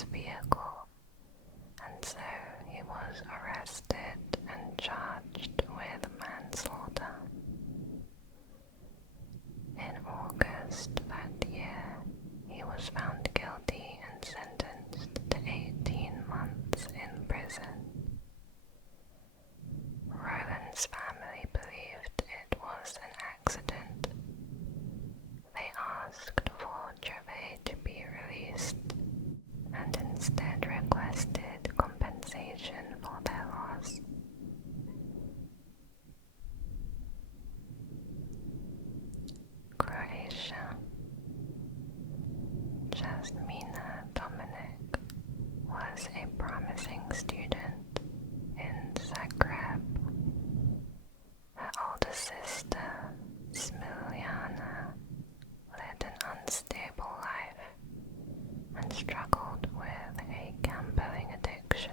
his vehicle, and so he was arrested and charged with manslaughter. In August that year, he was found guilty and sentenced to 18 months in prison. Roland's family believed it was an accident. They asked for Gervais to be released and instead requested compensation for their loss. Croatia. Jasmina Dominic was a promising student in Zagreb. Her older sister, Smiljana, led an unstable life and struggled with a gambling addiction.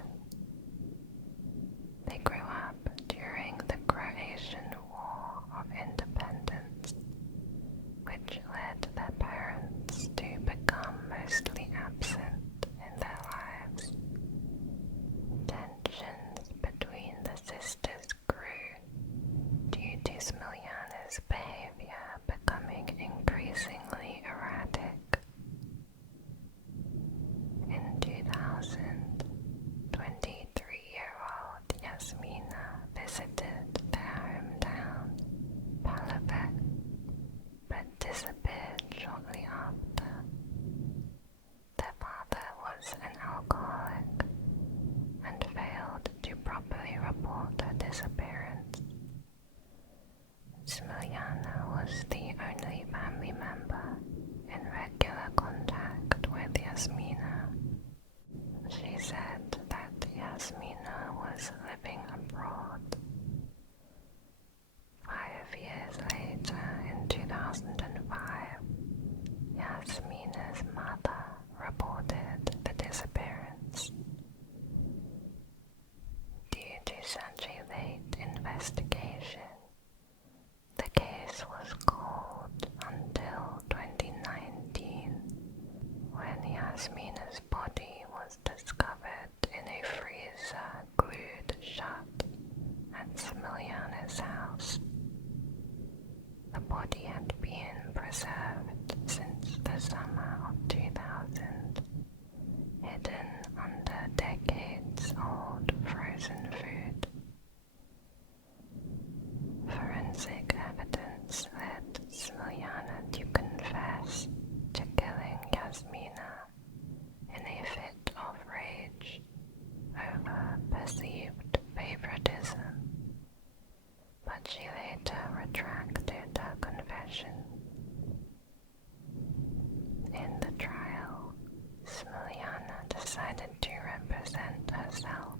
They grew up during the Croatian War of Independence, which led their parents to become mostly absent in their lives. Tensions between the sisters grew due to Smiljana's behavior becoming increasingly erratic. In 2000, 23-year-old Jasmina visited their hometown, Palavek, but disappeared shortly after. Their father was an alcoholic and failed to properly report her disappearance. Smiljana was the only family member in regular contact with Jasmina. She said that Jasmina was living abroad. 5 years later, in 2005, Jasmina's mother reported the disappearance. Due to such a late investigation, the case was cold until 2019, when Jasmina's body was discovered in a freezer glued shut at Smiljana's house. The body had been preserved since the summer of 2000, hidden under decades-old frozen food. Forensic evidence led Smiljana to confess to killing Jasmina in a fit of rage over perceived favoritism, but she later retracted her confession. In the trial, Smiljana decided to represent herself,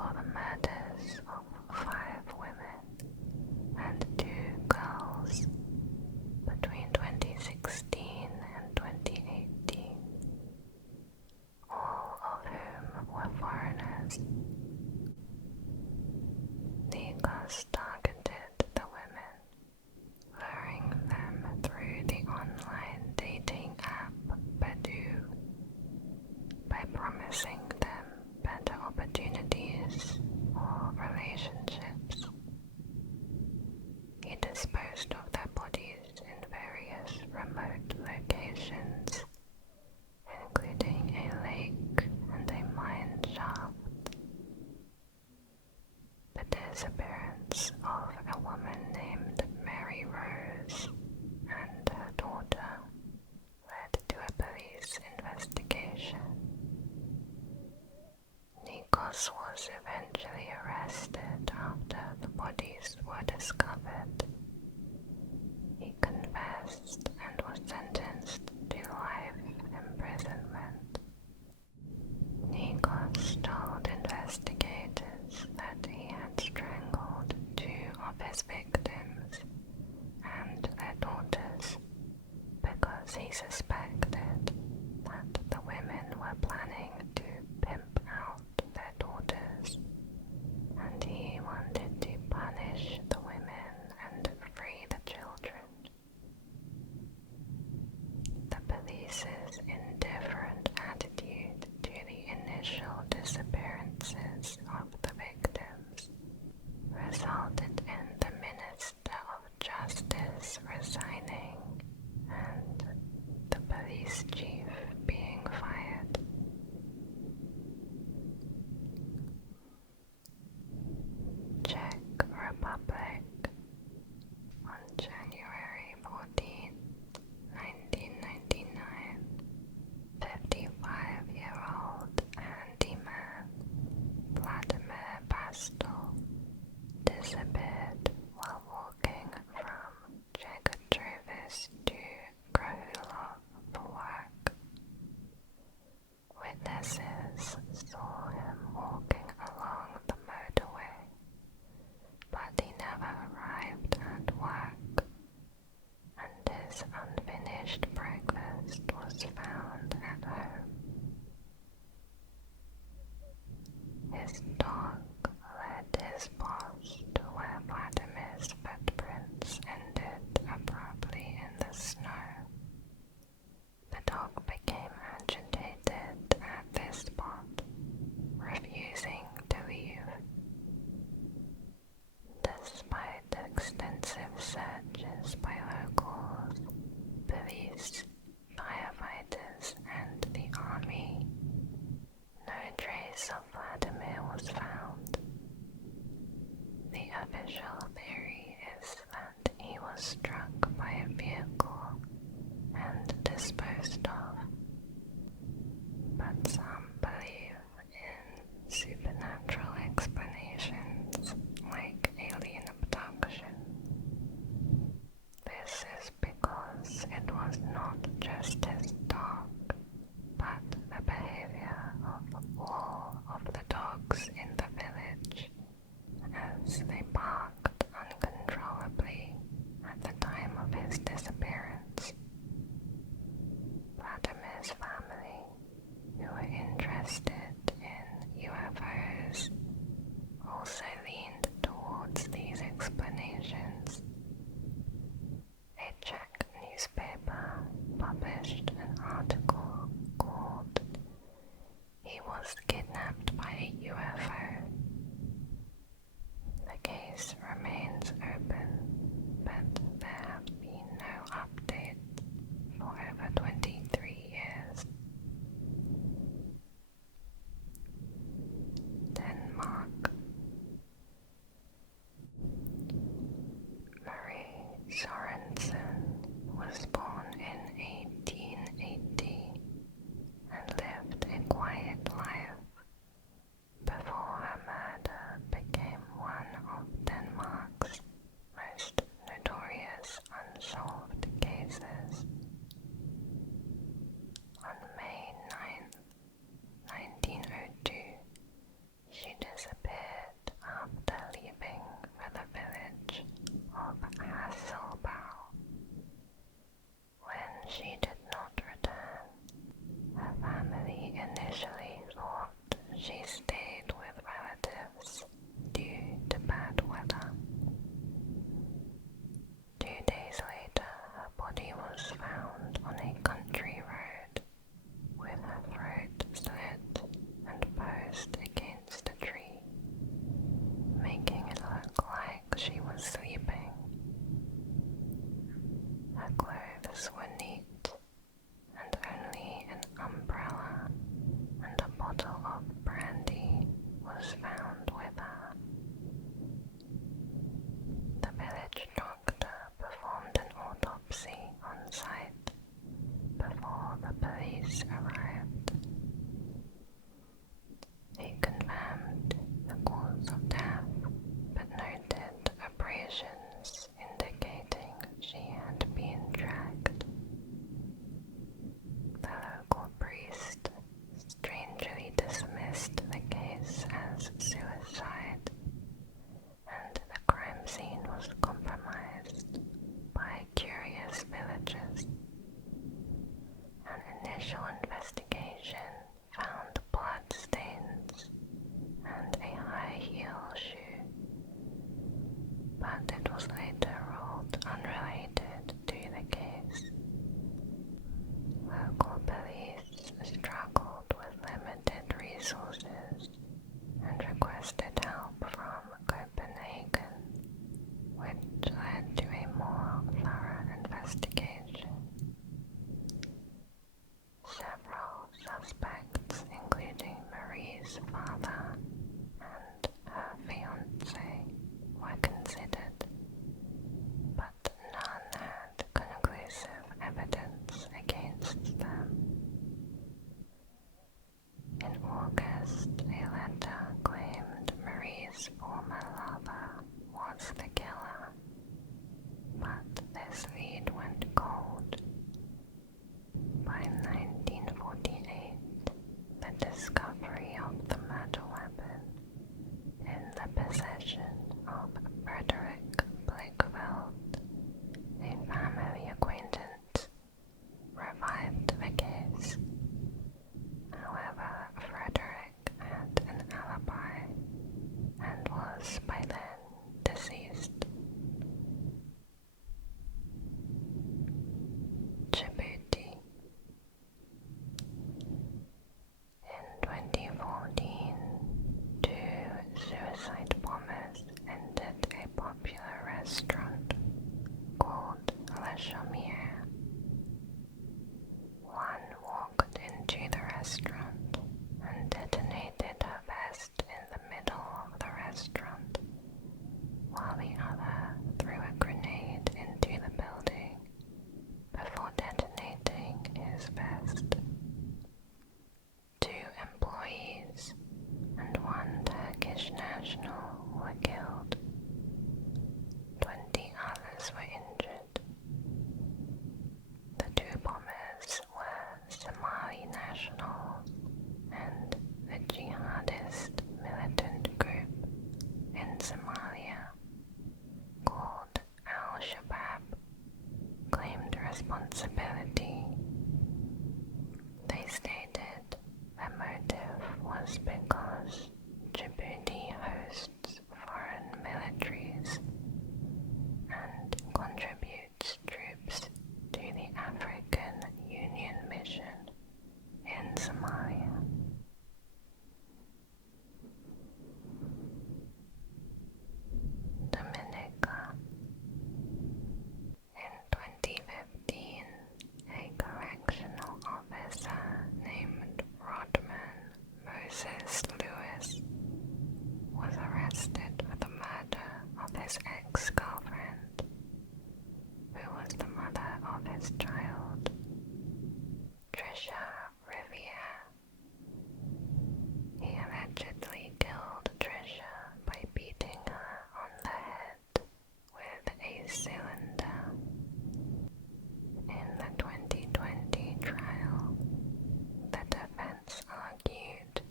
for the murders of 5 women and 2 girls between 2016 and 2018, all of whom were foreigners. Nikos targeted the women, luring them through the online dating app Badoo by promising them better opportunities or relationships. He disposed of their bodies in various remote locations, including a lake and a mine shaft. The disappearance of a woman named Mary Rose and her daughter led to a police investigation. Nikos was eventually arrested after the bodies were discovered. He confessed and was sentenced to life imprisonment. Nikos told investigators that he had strangled 2 of his victims and their daughters because he suspected that the women were planning to pimp out their daughters, and he wanted to punish the women and free the children. The police's indifferent attitude to the initial disappearances requested help from Copenhagen, which led to a more thorough investigation. Several suspects, including Marie's father and her fiancé, were considered, but none had conclusive evidence against them. In August, a letter claimed Marie's former lover was the killer, but this lead went cold. By 1948, the discovery of the murder weapon in the possession of Frederick Blakeveld, a family acquaintance, revived the case. However, Frederick had an alibi and was by then deceased. Djibouti. In 2014, two suicide bombers entered a popular restaurant called Le Chaumière. One walked into the restaurant and detonated her vest in the middle of the restaurant, while the other threw a grenade into the building before detonating his vest. Two employees and one Turkish national were killed. 20 others were injured. The two bombers were Somali nationals and the jihadist militant group in Somalia called Al-Shabaab claimed responsibility. They stated their motive was because Djibouti hosts foreign militaries and contributes troops to the African Union mission in Somalia. Dominica. In 2015, a correctional officer named Rodman Moses Lewis was arrested for the murder of his ex-girlfriend, who was the mother of his child, Trisha Riviere. He allegedly killed Trisha by beating her on the head with a cylinder. In the 2020 trial, the defense argued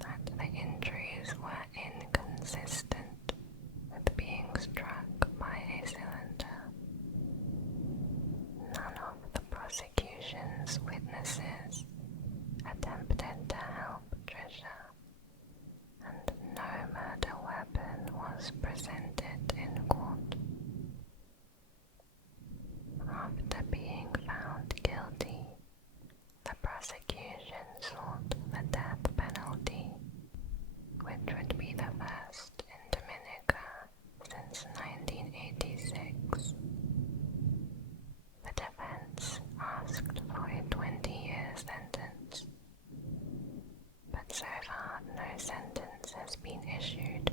that the injuries were inconsistent with being struck by a cylinder. None of the prosecution's witnesses attempted to help Trisha, and no murder weapon was presented in court. After being found guilty, the prosecution sought the death penalty, which would be the first in Dominica since 1986. The defense asked for a 20-year sentence, but so far no sentence has been issued.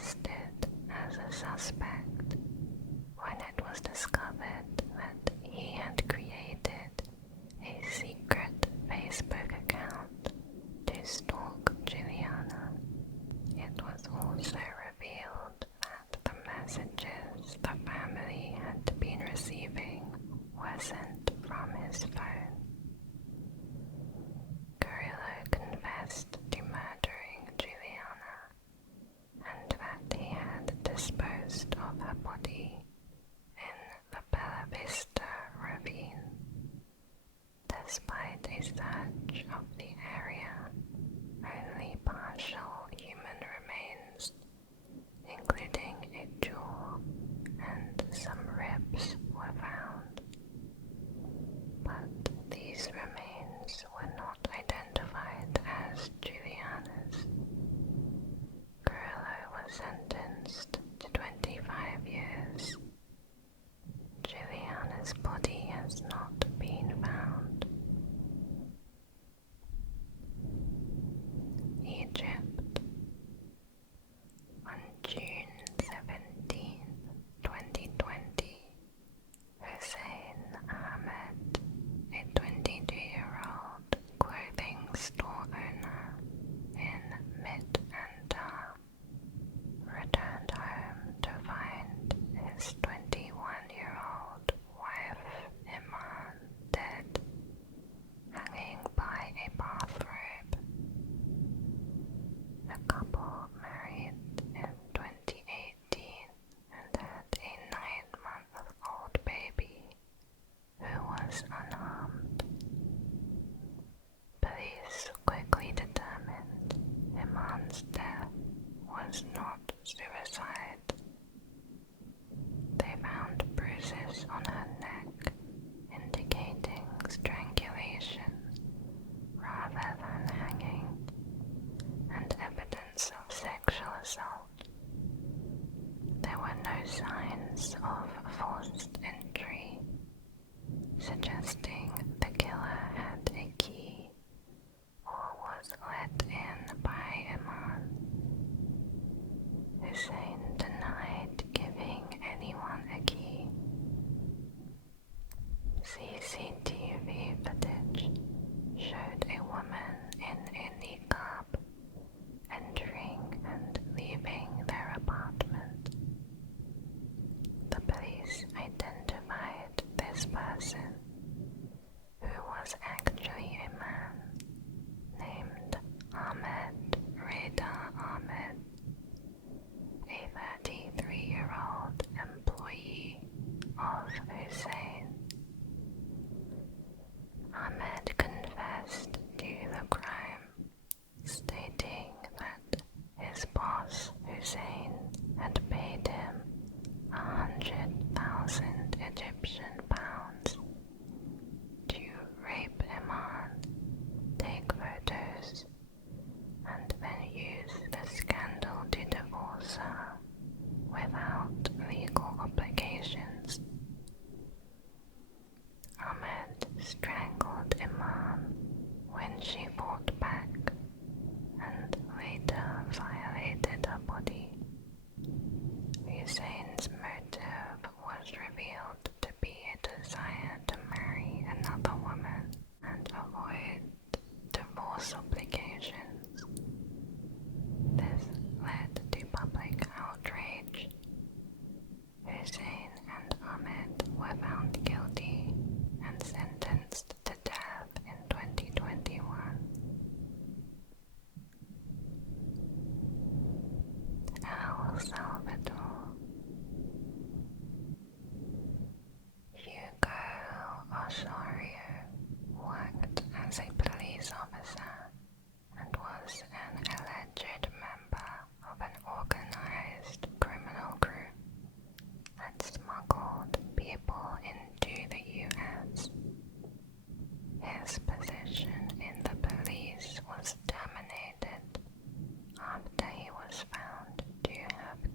arrested as a suspect when it was discovered that he had created a secret Facebook account to stalk Juliana. It was also revealed that the messages the family had been receiving were sent from his phone. Carrillo confessed to murdering Juliana and that he had disposed of her body in the Bella Vista ravine. Despite a search of the area, only partial human remains, including a jaw and some ribs, were found. But these remains were not identified as Juliana's. Carrillo was sentenced to 25 years. Juliana's body has not been found. Egypt. On June 17, 2020, Hussein Ahmed, a 22-year-old clothing store owner in Mid-Antar, returned home to find his 21-year-old wife Iman dead, hanging by a bathrobe. The couple married in 2018 and had a 9-month-old baby who was unharmed. Police quickly determined Iman's death was not suicide. They found bruises on her neck indicating strangulation rather than hanging, and evidence of sexual assault. There were no signs of forced entry, suggesting the killer had a key or was let in by Iman. Hussein denied giving anyone a key. CCTV footage showed a woman in a niqab entering and leaving their apartment. The police identified this person, who was actually a man named Ahmed Reda Ahmed, a 33-year-old employee of Hussein. Ahmed confessed to the crime, stating that his boss Hussein had paid him 100,000 Egyptian pounds to rape Iman, take photos, and then use the scandal to divorce her without legal obligations. Ahmed strangled Iman when she fought back and later violated her body. Hussein's motive was revealed to be a desire to marry another woman and avoid divorce obligations. This led to public outrage. Hussein and Ahmed were found guilty and sentenced to death in 2021. El Salvador. Hugo Osorio worked as a police officer and was an alleged member of an organized criminal group that smuggled people into the US. His position in the police was terminated after he was found to have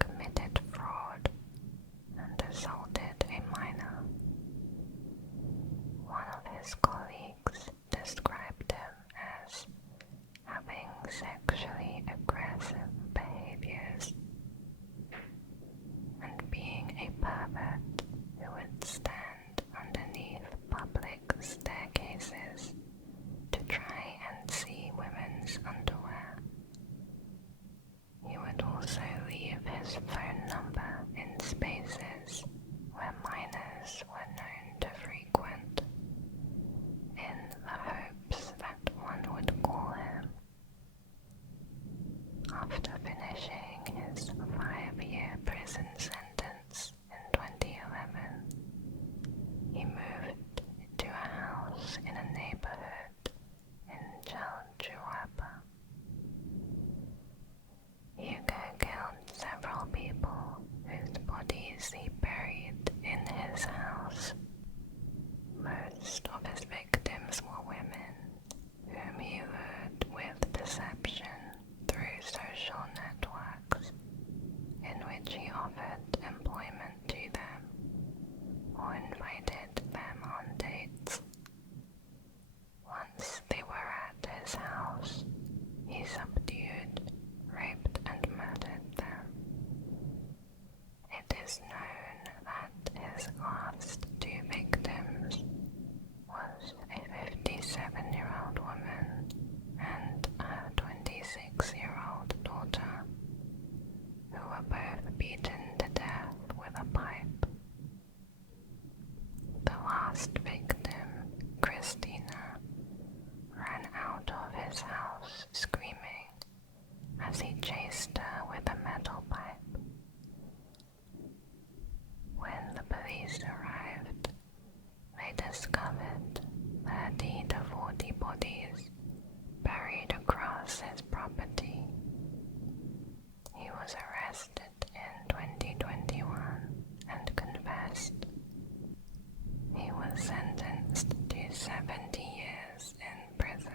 70 years in prison.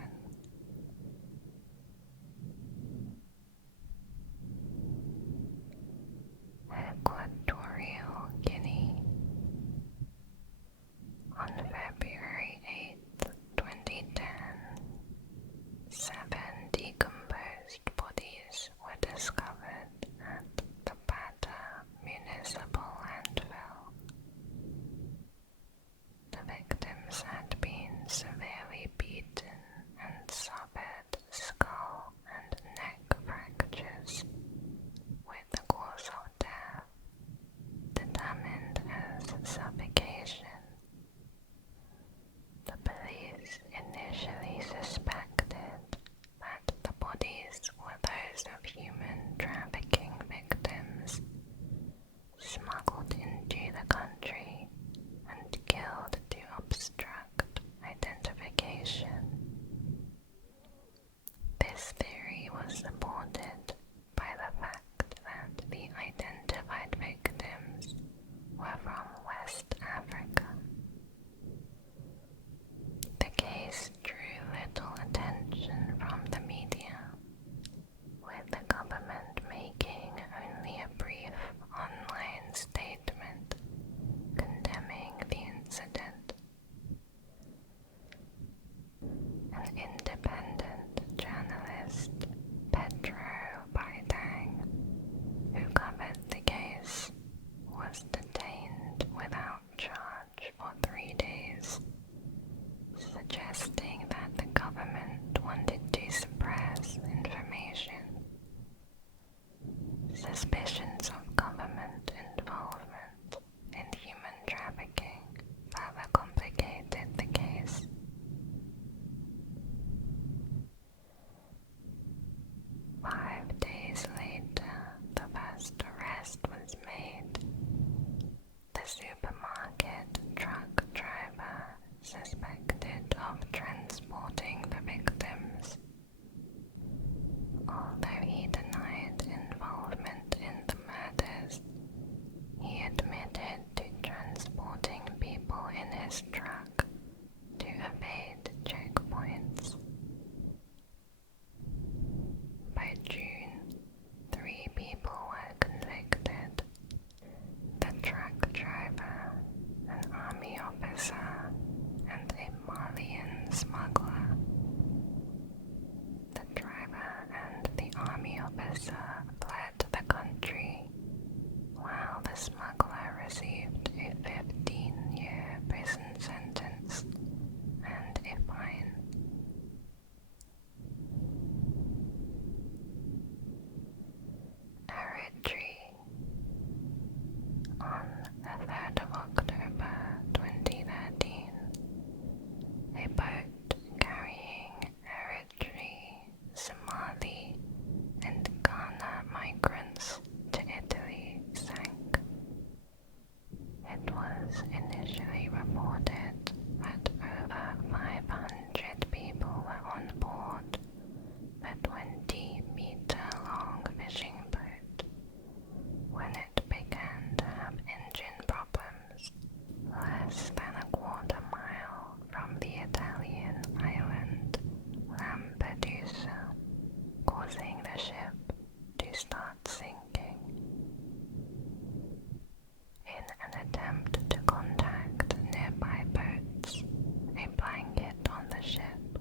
Equatorial Guinea. On February 8, 2010, 7 decomposed bodies were discovered at the Bata Municipal Landfill. The victims had been severely beaten and suffered skull and neck fractures, with the cause of death determined as suffocation. The police initially suspected that the bodies were those of human trafficking victims smuggled into the country and killed to obstruct identification. This theory was supported by the fact that the identified victims were from West Africa. The case drew little attention from the media, with the government making only a brief online statement condemning the incident. An independent journalist, Pedro Baitang, who covered the case, was detained without charge for 3 days, suggesting that the government wanted to suppress information. Suspicions of government involvement in human trafficking further complicated the case. Five days later, the first arrest was made. The supermarket truck driver suspected of transporting the victims. Although he denied involvement in the murders, he admitted to transporting people in his truck to evade checkpoints. By June, 3 people were convicted: the truck driver, an army officer, and a Malian smuggler. The driver and the army officer fled the country, while the smuggler received a 15-year prison sentence and a fine. Eritrea. On the 3rd of October 2013, a boat carrying Eritrea, Somali, and Ghana migrants to Italy sank. It was initially reported that over 500 people were on board the 20-meter-long fishing boat when it began to have engine problems less than a quarter-mile from the Italian island Lampedusa, causing the ship to start sinking. In an attempt to contact nearby boats, a blanket on the ship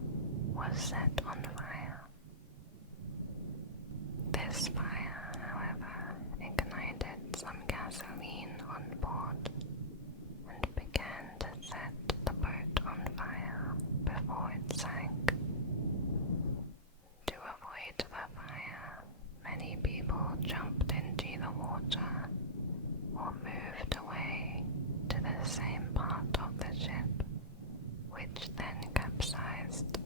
was set on fire. This fire, however, ignited some gasoline on board and began to set the boat on fire before it sank. To avoid the fire, many people jumped into the water or moved away to the same part of the ship, which then capsized.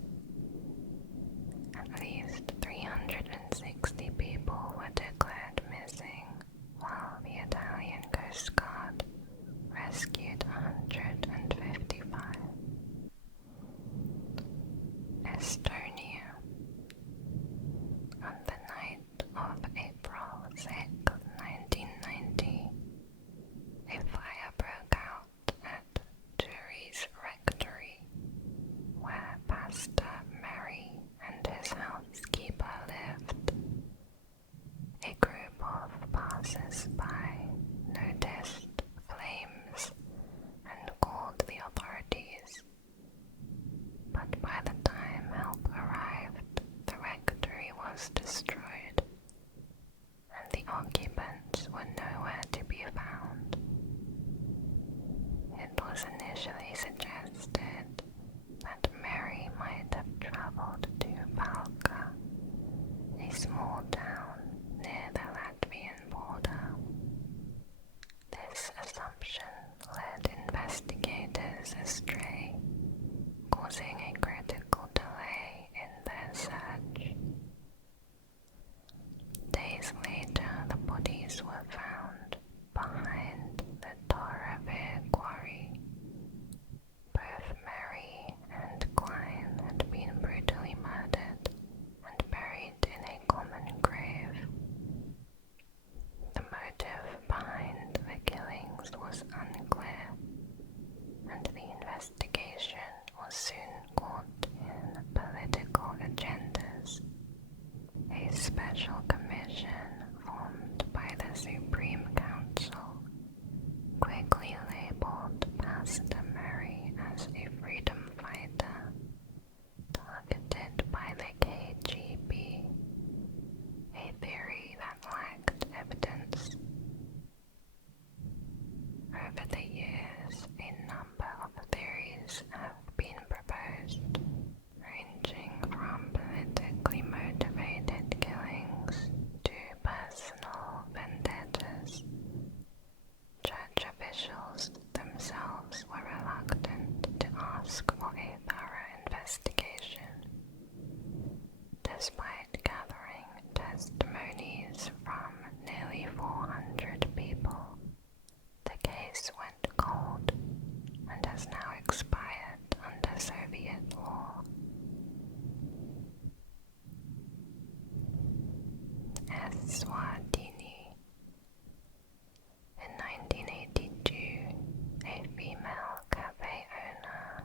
At least 360 people were declared missing, while the Italian Coast Guard rescued 155. Estonia. On the night of April 6, causing a critical delay in their search. Days later, the bodies were found behind the Torrevere quarry. Both Mary and Klein had been brutally murdered and buried in a common grave. The motive behind the killings was unclear, and the investigation was soon caught in political agendas. A special commission formed by the Supreme Council quickly labeled Pastor Murray as a freedom fighter targeted by the KGB, a theory that lacked evidence. Over the years, a number of theories have been proposed, ranging from politically motivated killings to personal vendettas. Church officials themselves were reluctant to ask for a thorough investigation. Despite gathering testimonies from nearly 400 people, the case went cold and has now expired under Soviet law. Eswatini. In 1982, a female cafe owner,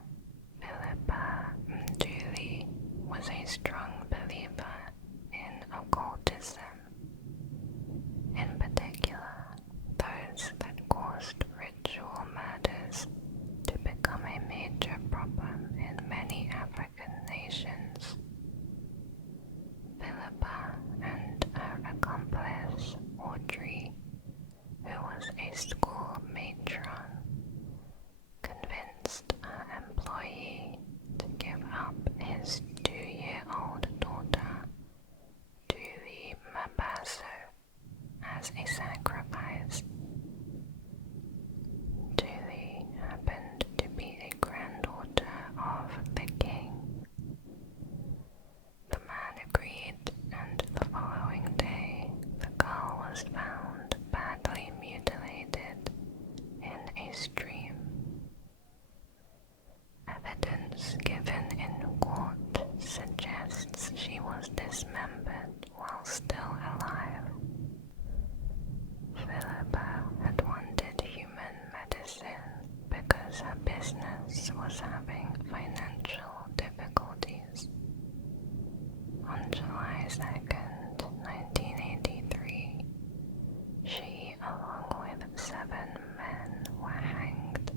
Philippa Mduli, was a strong believer in occultism. In particular, those that caused ritual murders to become a major problem in many African nations. Philippa and her accomplice, Audrey, who was a school matron, convinced her employee to give up his 2-year-old daughter, Julie Mabaso, as a sacrifice. Julie happened to be a granddaughter of the king. The man agreed, and the following day, the girl was found badly mutilated in a stream. Evidence given in court suggests she was dismembered while still alive. Philippa had wanted human medicine because her business was having financial difficulties. On July 2nd, 1983, she, along with 7 men, were hanged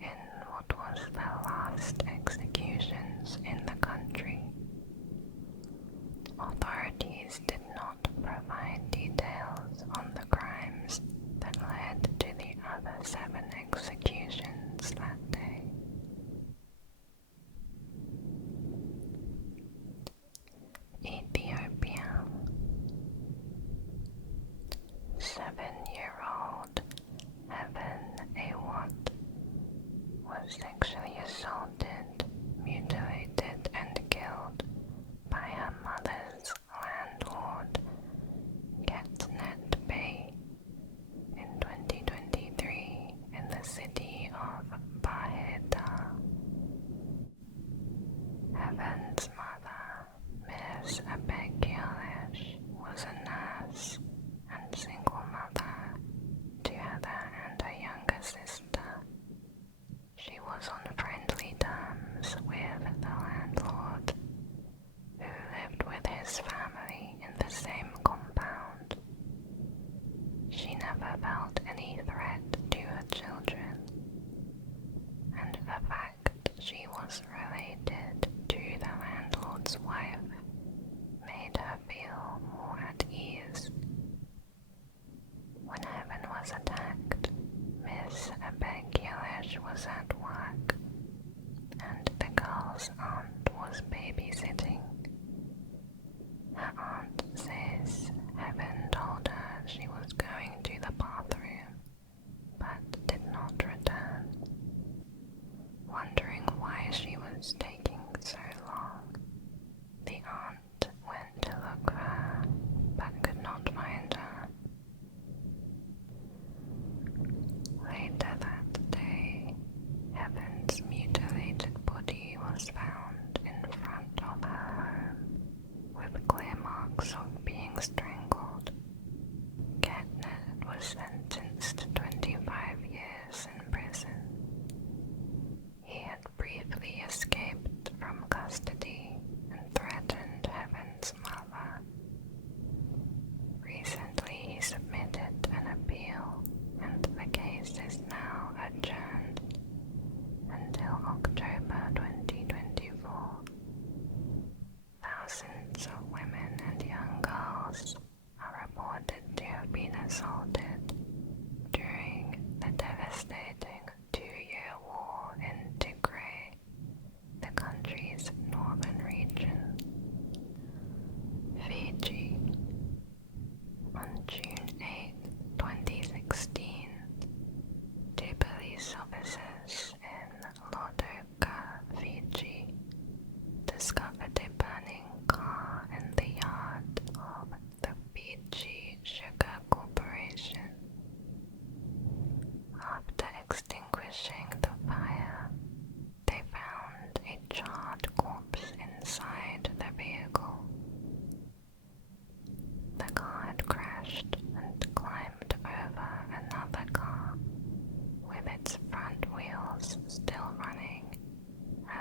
in what was the last executions in the country. Authorities did not provide details on the crimes that led to the other 7 executions that day. Ethiopia. 7-year-old Heaven Awad was sexually assaulted, mutilated, and killed by her mother's landlord, Getnet Bey, in 2023 in the city of Baheta. Heaven's mother, Miss Abekialesh, was a nurse and single mother to Heather and her younger sister. She was on friendly terms with the landlord, who lived with his family in the same compound. She never felt any threat to her children, and the fact she was related to the landlord's wife made her feel more at ease. When Heaven was attacked, Miss Abekialesh was at work, and the girl's aunt was babysitting. Her aunt says Heaven told her she was going to the bathroom, but did not return. Wondering why she was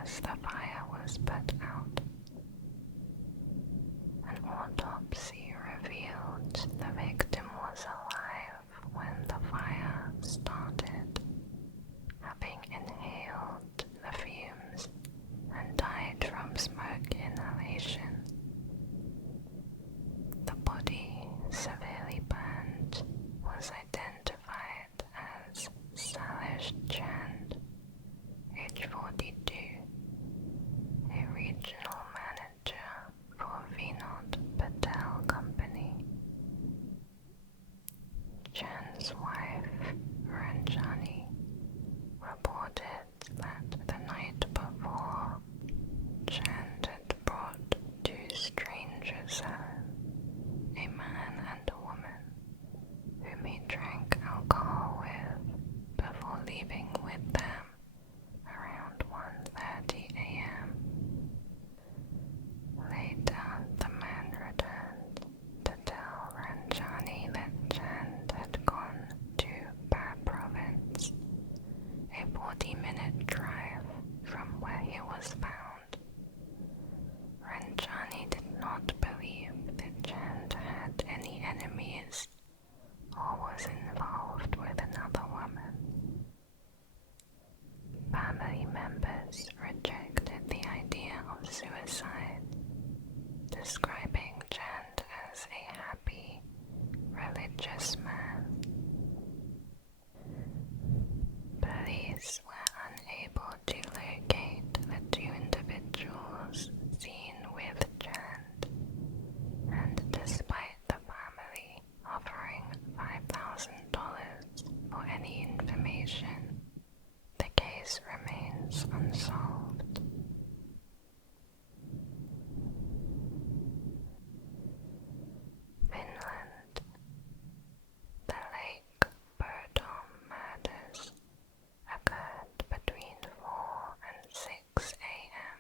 as the fire was put out. An autopsy revealed the victim was alive when the fire started, having inhaled the fumes and died from smoke inhalation. The body, severely burned, was identified as Salish Chand, age 42, a regional manager for Vinod Patel Company. Chand's wife, Ranjani, reported that the night before, Chand had brought two strangers home, a man and a woman, whom he drank alcohol with before leaving with them around 1:30 a.m. Later, the man returned to tell Ranjani that Chand had gone to Par province, a 40-minute drive from where he was found. Ranjani did not believe that Chand had any enemies or was involved with another woman. Family members rejected the idea of suicide, describing Chand as a happy, religious man. Police were unable to locate the two individuals seen with Chand, and despite the family offering $5,000 for any information, the case remains unsolved. Finland. The Lake Burdom murders occurred between 4 and 6 a.m.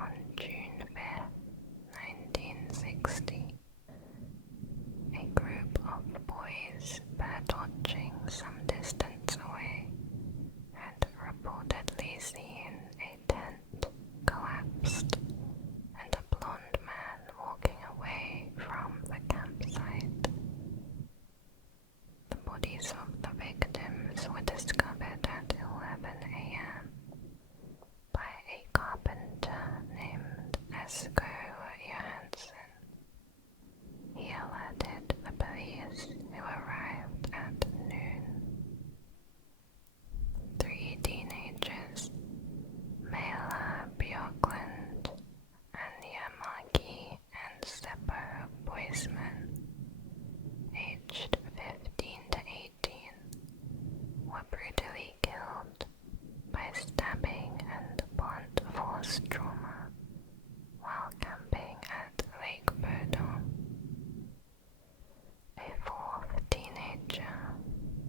on June 5, 1960. A group of boys birdwatching some distance away had reportedly seen a tent collapsed and a blond man walking away from the campsite. The bodies of the victims were discovered at 11 a.m. by a carpenter named Esko Johansson. He alerted the police, who arrived at noon. 3 teenagers, Mela Björklund, Anja Maki, and Seppo Boisman, aged 15 to 18, were brutally killed by stabbing and blunt force trauma while camping at Lake Burdom. A fourth teenager,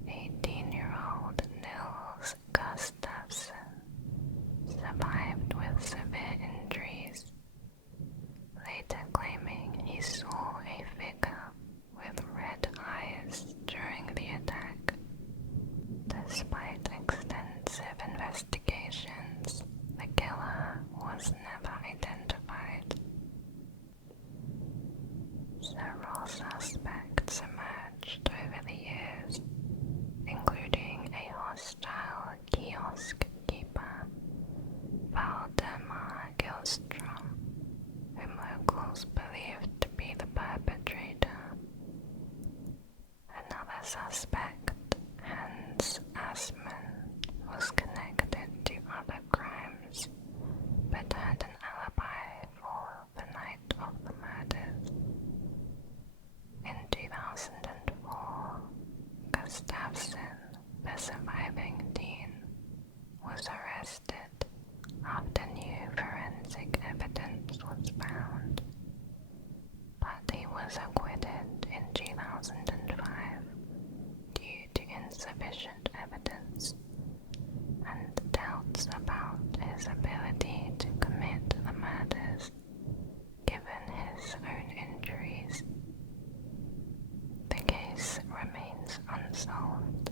18-year-old Nils Gustafsson, survived with severe injuries, later claiming he saw a figure with red eyes during the attack. Despite extensive investigations, the killer was never identified. Several suspects emerged over the years, including a hostile kiosk keeper, Valdemar Gilstrom, whom locals believed to be the perpetrator. Another suspect, Hans Assmann, was connected to other crimes, but had an alibi for the night of the murders. In 2004, Gustafsson, the surviving teen, was arrested after new forensic evidence was found, but he was acquitted in 2005 due to insufficient evidence and doubts about his ability to commit the murders given his own injuries. The case remains unsolved.